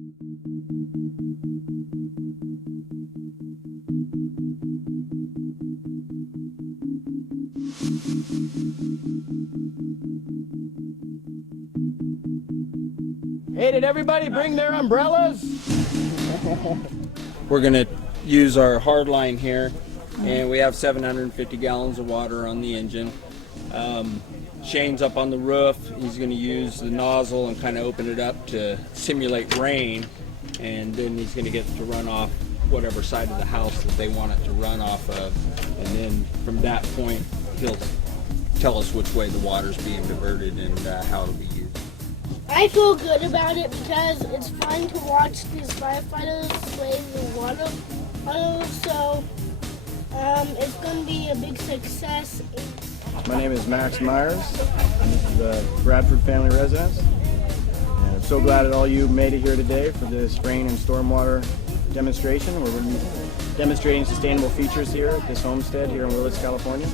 Hey, did everybody bring their umbrellas? We're going to use our hard line here, and we have 750 gallons of water on the engine. Shane's up on the roof. He's going to use the nozzle and kind of open it up to simulate rain, and then he's going to get to run off whatever side of the house that they want it to run off of, and then from that point he'll tell us which way the water's being diverted and how it'll be used. I feel good about it because it's fun to watch these firefighters spray the water puddles, so it's going to be a big success. My name is Max Meyers. This is the Bradford family residence. And I'm so glad that all you made it here today for this rain and stormwater demonstration. We're going to be demonstrating sustainable features here at this homestead here in Willits, California.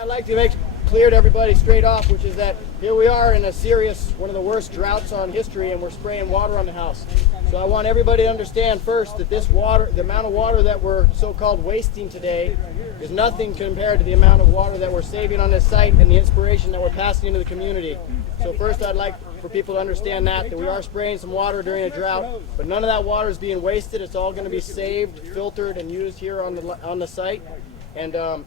I'd like to make clear to everybody straight off, which is that here we are in a serious, one of the worst droughts on history, and we're spraying water on the house. So I want everybody to understand first that this water, the amount of water that we're so-called wasting today is nothing compared to the amount of water that we're saving on this site and the inspiration that we're passing into the community. So first I'd like for people to understand that we are spraying some water during a drought, but none of that water is being wasted. It's all going to be saved, filtered, and used here on the site. And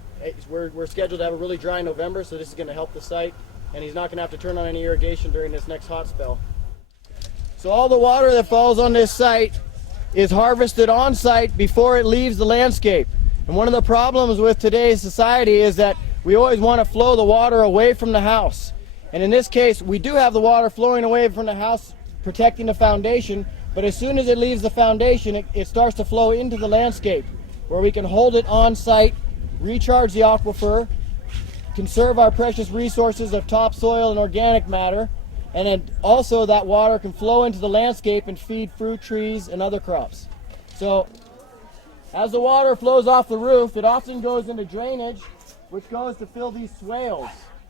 we're scheduled to have a really dry November, so this is going to help the site, and he's not going to have to turn on any irrigation during this next hot spell. So all the water that falls on this site is harvested on site before it leaves the landscape. And one of the problems with today's society is that we always want to flow the water away from the house. And in this case, we do have the water flowing away from the house, protecting the foundation, but as soon as it leaves the foundation, it starts to flow into the landscape, where we can hold it on site, recharge the aquifer, conserve our precious resources of topsoil and organic matter, and then also that water can flow into the landscape and feed fruit trees and other crops. So as the water flows off the roof, it often goes into drainage, which goes to fill these swales.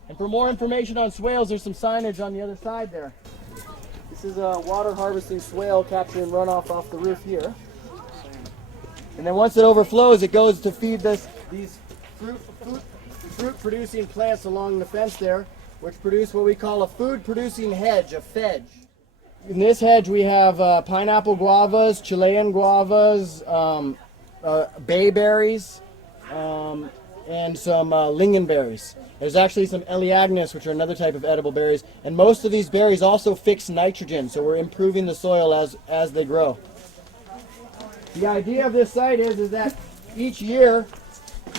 And for more information on swales, there's some signage on the other side there. This is a water harvesting swale capturing runoff off the roof here. And then once it overflows, it goes to feed these fruit-producing plants along the fence there, which produce what we call a food-producing hedge, a fedge. In this hedge we have pineapple guavas, Chilean guavas, bayberries, and some lingonberries. There's actually some Eleagnus, which are another type of edible berries, and most of these berries also fix nitrogen, so we're improving the soil as they grow. The idea of this site is that each year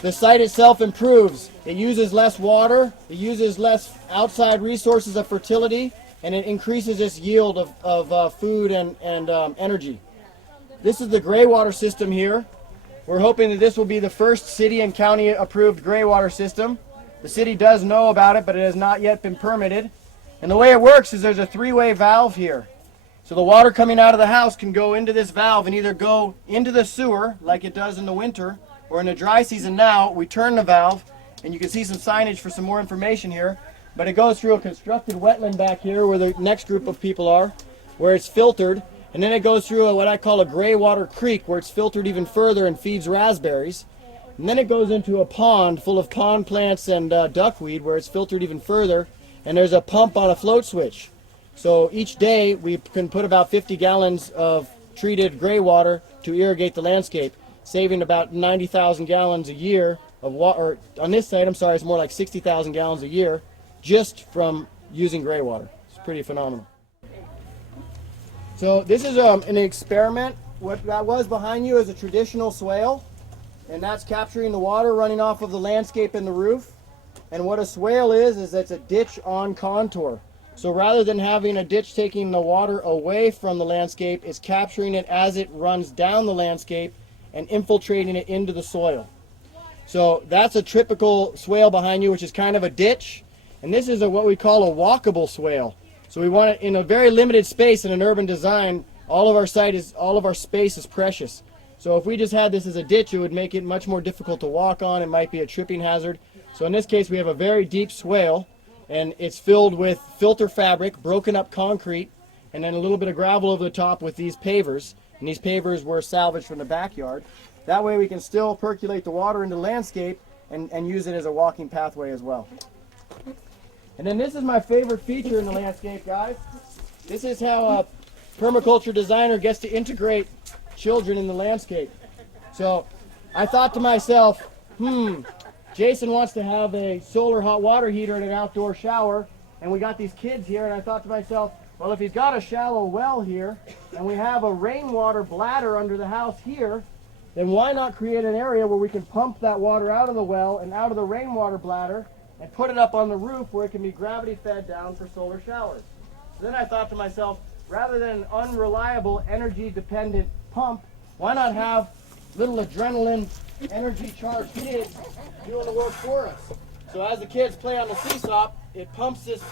the site itself improves. It uses less water, it uses less outside resources of fertility, and it increases its yield of food and energy. This is the gray water system here. We're hoping that this will be the first city and county approved gray water system. The city does know about it, but it has not yet been permitted. And the way it works is there's a three-way valve here. So the water coming out of the house can go into this valve and either go into the sewer like it does in the winter, or in the dry season now, we turn the valve, and you can see some signage for some more information here, but it goes through a constructed wetland back here where the next group of people are, where it's filtered, and then it goes through what I call a gray water creek where it's filtered even further and feeds raspberries, and then it goes into a pond full of pond plants and duckweed where it's filtered even further, and there's a pump on a float switch. So each day we can put about 50 gallons of treated gray water to irrigate the landscape, saving about 90,000 gallons a year of water. On this site, I'm sorry, it's more like 60,000 gallons a year just from using gray water. It's pretty phenomenal. So this is an experiment. What that was behind you is a traditional swale, and that's capturing the water running off of the landscape and the roof. And what a swale is it's a ditch on contour. So rather than having a ditch taking the water away from the landscape, it's capturing it as it runs down the landscape and infiltrating it into the soil. So that's a typical swale behind you, which is kind of a ditch. And this is what we call a walkable swale. So we want it in a very limited space in an urban design. All of our space is precious. So if we just had this as a ditch, it would make it much more difficult to walk on. It might be a tripping hazard. So in this case, we have a very deep swale, and it's filled with filter fabric, broken up concrete, and then a little bit of gravel over the top with these pavers. And these pavers were salvaged from the backyard. That way we can still percolate the water into the landscape and use it as a walking pathway as well. And then this is my favorite feature in the landscape, guys. This is how a permaculture designer gets to integrate children in the landscape. So I thought to myself, Jason wants to have a solar hot water heater and an outdoor shower, and we got these kids here, and I thought to myself, well, if he's got a shallow well here, and we have a rainwater bladder under the house here, then why not create an area where we can pump that water out of the well and out of the rainwater bladder and put it up on the roof where it can be gravity fed down for solar showers. So then I thought to myself, rather than an unreliable energy dependent pump, why not have little adrenaline energy charged kids doing the work for us? So as the kids play on the seesaw, it pumps this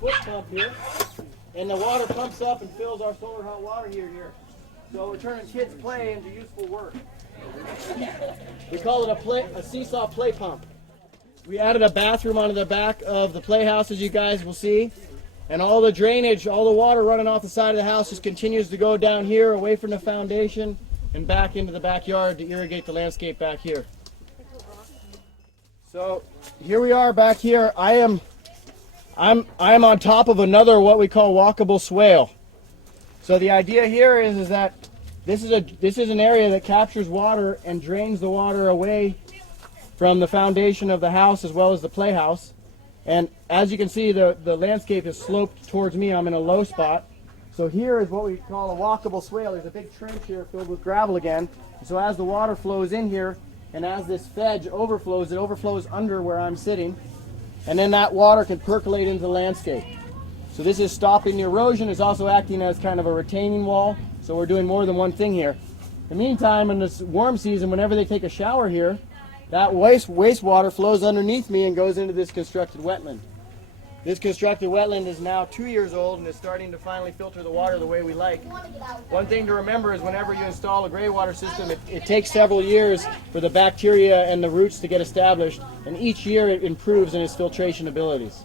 foot pump here, and the water pumps up and fills our solar hot water heater here. So we're turning kids' play into useful work. We call it a seesaw play pump. We added a bathroom onto the back of the playhouse, as you guys will see. And all the drainage, all the water running off the side of the house just continues to go down here, away from the foundation, and back into the backyard to irrigate the landscape back here. So here we are back here. I'm on top of another what we call walkable swale. So the idea here is that this is an area that captures water and drains the water away from the foundation of the house as well as the playhouse. And as you can see, the landscape is sloped towards me. I'm in a low spot. So here is what we call a walkable swale. There's a big trench here filled with gravel again. So as the water flows in here, and as this fedge overflows, it overflows under where I'm sitting. And then that water can percolate into the landscape. So this is stopping the erosion. It's also acting as kind of a retaining wall. So we're doing more than one thing here. In the meantime, in this warm season, whenever they take a shower here, that wastewater flows underneath me and goes into this constructed wetland. This constructed wetland is now 2 years old and is starting to finally filter the water the way we like. One thing to remember is whenever you install a gray water system, it takes several years for the bacteria and the roots to get established, and each year it improves in its filtration abilities.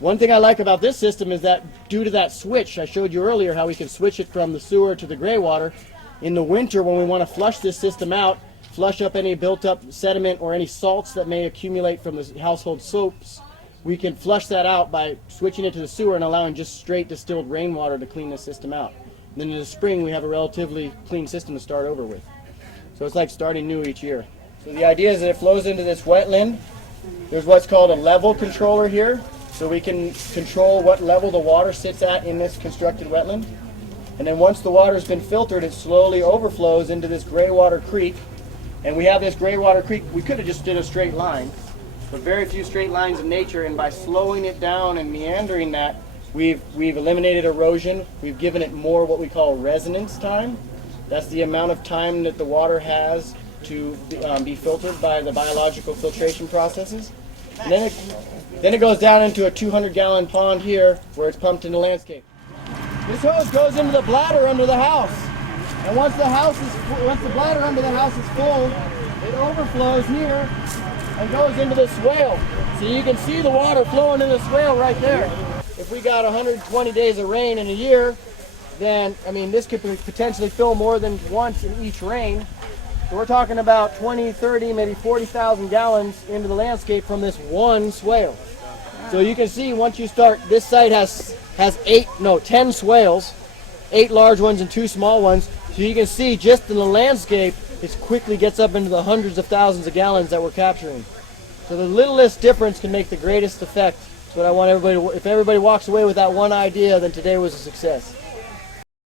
One thing I like about this system is that due to that switch, I showed you earlier how we can switch it from the sewer to the gray water. In the winter, when we want to flush this system out, flush up any built up sediment or any salts that may accumulate from the household soaps, we can flush that out by switching it to the sewer and allowing just straight distilled rainwater to clean the system out. And then in the spring, we have a relatively clean system to start over with. So it's like starting new each year. So the idea is that it flows into this wetland. There's what's called a level controller here. So we can control what level the water sits at in this constructed wetland. And then once the water's been filtered, it slowly overflows into this gray water creek. And we have this gray water creek. We could have just did a straight line, but very few straight lines in nature. And by slowing it down and meandering that, we've eliminated erosion. We've given it more what we call resonance time. That's the amount of time that the water has to be filtered by the biological filtration processes. And then it goes down into a 200-gallon pond here where it's pumped into landscape. This hose goes into the bladder under the house. And once the bladder under the house is full, it overflows here and goes into the swale. So you can see the water flowing in the swale right there. If we got 120 days of rain in a year, then, I mean, this could potentially fill more than once in each rain. So we're talking about 20, 30, maybe 40,000 gallons into the landscape from this one swale. So you can see once you start, this site has 10 swales, 8 large ones and 2 small ones. So you can see just in the landscape, it quickly gets up into the hundreds of thousands of gallons that we're capturing. So the littlest difference can make the greatest effect. That's what I want everybody to, if everybody walks away with that one idea, then today was a success.